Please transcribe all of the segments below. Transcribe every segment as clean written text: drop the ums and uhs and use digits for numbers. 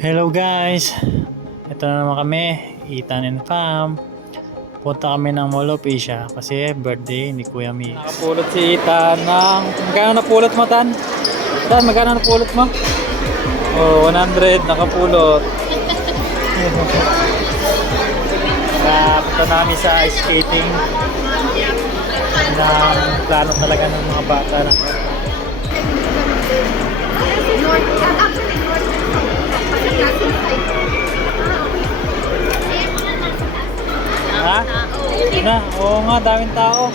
Hello guys! Ito na naman kami, Ethan and Fam. Punta kami ng Mall of Asia kasi birthday ni Kuya Mi. Nakapulot si Ethan ng... Magkano napulot mo, Tan? Tan, magkano napulot mo? Oh, 100 nakapulot. Punta namin sa ice skating. Plano talaga ng mga bata na. Ha? Na? Oo nga, daming tao.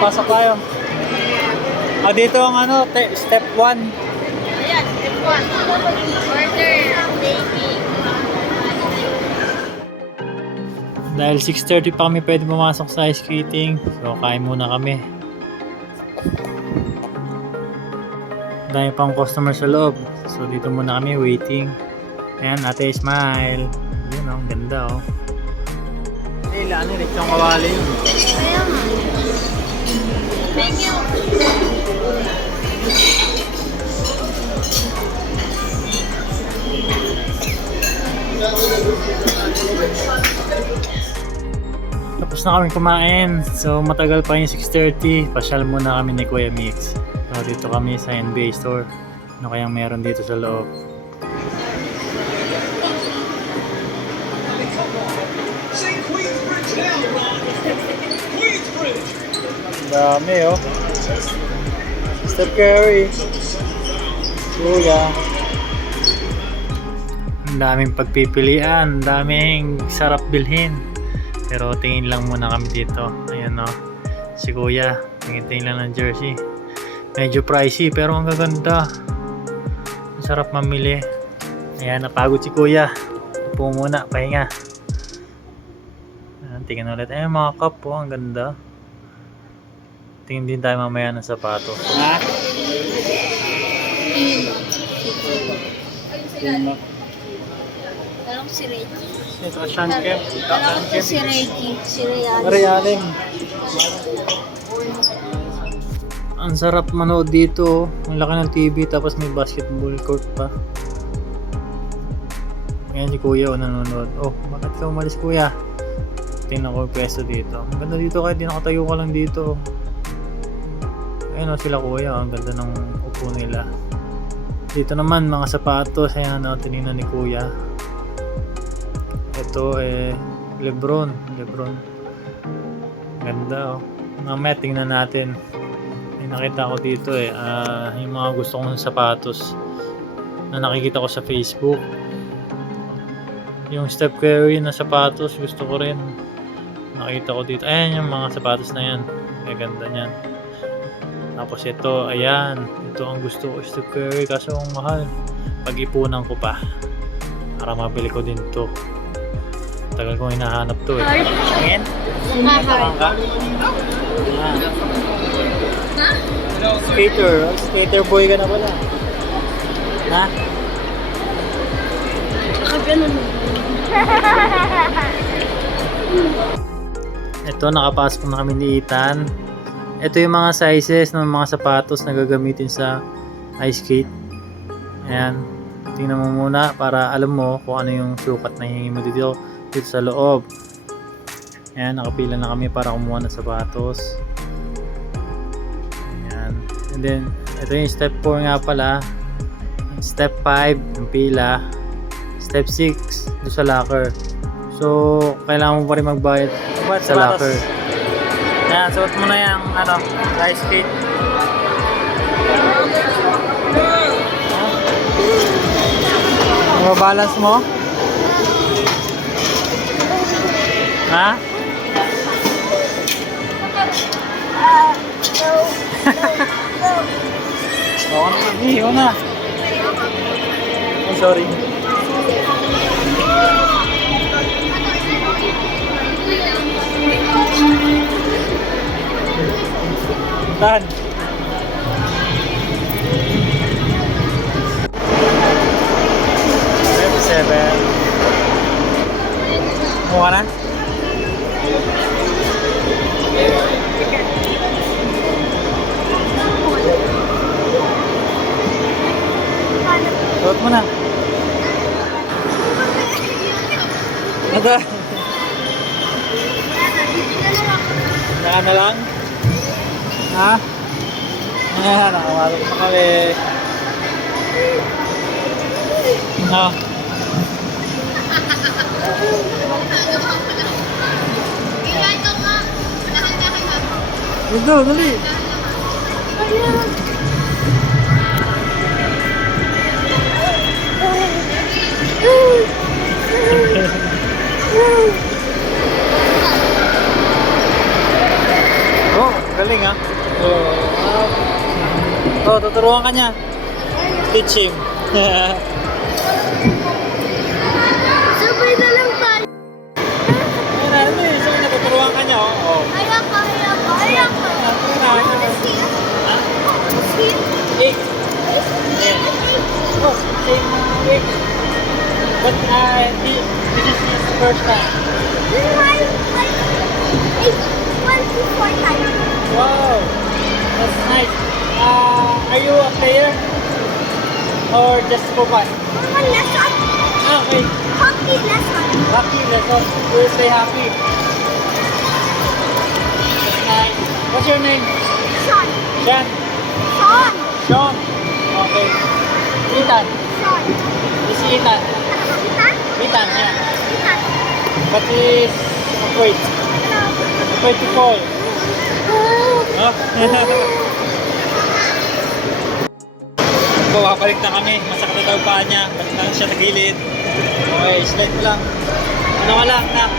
Pasok tayo. Dito ang step 1. Ayan, step 1. Order, baking. Dahil 6:30 pa kami pwede pumasok sa ice skating. So, kain muna kami. Dahil pang customer sa loob. So, dito muna kami waiting. Ayan, ate, smile. Yun, ang ganda, oh. Ilan yung lechong kawali yun. Kaya nga. Thank you. Tapos na kami kumain. So matagal pa yung 6:30. Pasyal muna kami ni Kuya Mix. So dito kami sa NBA store. Ano kayang meron dito sa loob? Dami, oh. Steph Curry. Kuya. Ang daming pagpipilian. Ang daming sarap bilhin. Pero tingin lang muna kami dito. Ayan, oh. Si Kuya. Tingin lang ng jersey. Medyo pricey pero ang gaganda. Ang sarap mamili. Ayan, napagod si Kuya. Upo muna, pahinga. Ayan, tingin ulit. Ayan, mga cup, oh. Ang ganda. Tingin din tayo mamaya ng sapato. Ha? Alam ko si Reggie. Ito, Shankem. Alam ko si Reggie. Si Rihanna. Marialing. Ang sarap manood dito. Ang laki ng TV tapos may basketball court pa. Ayan si Kuya nanonood. Oh, bakit ka umalis, Kuya? Tingnan ko yung pwesto dito. Ang ganda dito kahit di nakatayo ka lang dito. Ayun, sila Kuya. Ang ganda ng upo nila. Dito naman mga sapatos. Ayan, tinignan ni Kuya. Ito Lebron. Ganda, oh. Mamaya tingnan natin. May nakita ko dito yung mga gusto kong sapatos na nakikita ko sa Facebook. Yung Steph Curry na sapatos gusto ko rin. Nakita ko dito. Ayan yung mga sapatos na yan. Kaya ganda niyan. Tapos ito, ayan. Ito ang gusto ko, Steph Curry. Kaso ang mahal. Pag-ipunan ko pa. Para mabili ko din to. Tagal kong hinahanap to Tingin? Matakang ka? Skater. Skater boy ka na pala. Ha? Nakaganon mo. Ito, nakapasok na kami ni Ethan. Ito yung mga sizes ng mga sapatos na gagamitin sa ice skate. Ayan. Tingnan mo muna para alam mo kung ano yung sukat na hihingi mo dito sa loob. Ayan, nakapila na kami para kumuha ng sapatos. Ayan. And then, ito yung step 4 nga pala. Step 5, yung pila. Step 6, doon sa locker. So, kailangan mo pa rin magbayad sa locker. Ayan, suot mo na yung ice skate. Mabalance mo? Ha? Oo na, iho na. Oh, sorry. Tahan. Seven. Mukha na? Suot mo na. Ito. Naka na lang? Ha? Ayan, nakamalok na kami. No. Ito, dali. Oh, galing ah. Oh, tuturuan ka niya. Teach him. Sabay na lang tayo. Ayun na, ano eh. So, natuturuan ka niya, oh. Ayoko. Ha? Eight. Yeah. Oh, same eight. But this is his first time. Wow, that's nice. Are you a player or just for fun? Ah, okay. Happy lesson. We'll stay happy. That's nice. What's your name? Sean. Sean. Okay. Ethan. Is Ethan? Ethan, yeah. But he's afraid. Afraid to fall. Huh? Babalik na kami. Masakit na daw paa niya. Balik na lang siya sa gilid. Okay, slide ko lang. Ano ka lang, nak?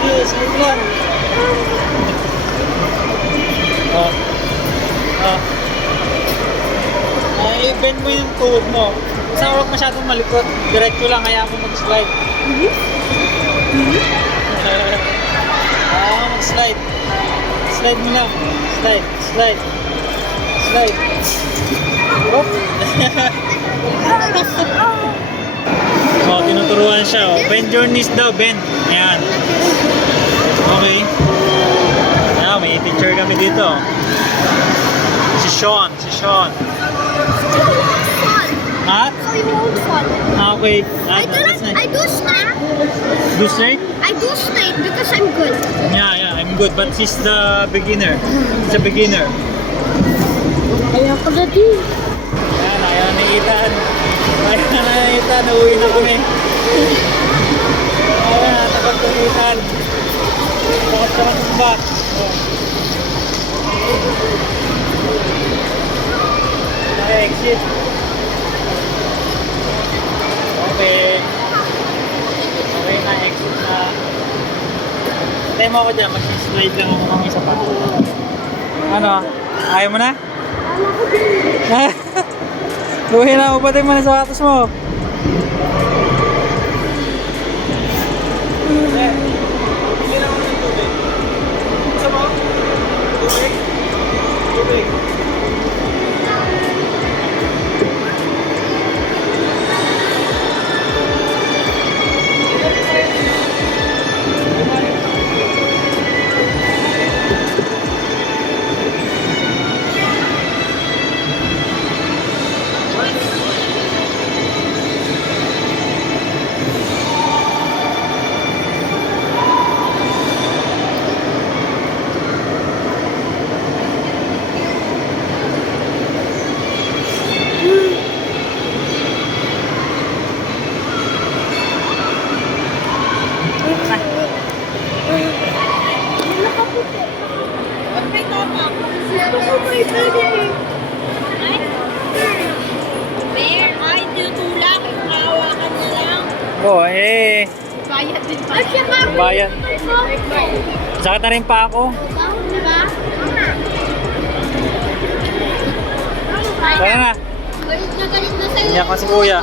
Okay, slide ko lang. Oh. Oh. I-bend mo yung tuhod mo. Sa huwag masyadong malikot. Diretso lang, kaya mo mag-slide. Mag-slide. Slide mo lang. Slide. Oh. Oh, tinuturuan siya. Oh. Bend your knees daw, bend. Ayan. Okay. Ayan, may teacher kami dito. Si Sean. Ha? So you won't fall. Okay. I do straight. Do straight? I do straight because I'm good. Yeah, I'm good. But he's the beginner. He's a beginner. Ayoko na din. Ayan, ayaw na Ethan. Nauwi na kami. Ayan, takot na Ethan. Takot siya matumba. Exit. Okay. Okay na, exit na. Tayo mo ako dyan, mag-slide lang ako ng isa pa. Ano? Ayaw mo na? Luhin na, ubatay mo na sa katos mo. Hindi lang ako ng tubig. Gusto mo? Tubig. Oh, eh. Bayad din pa. Bayad. Sakit na rin pa ako. Diba? Tara na. Galit na sa'yo. Iyak ka si kuya.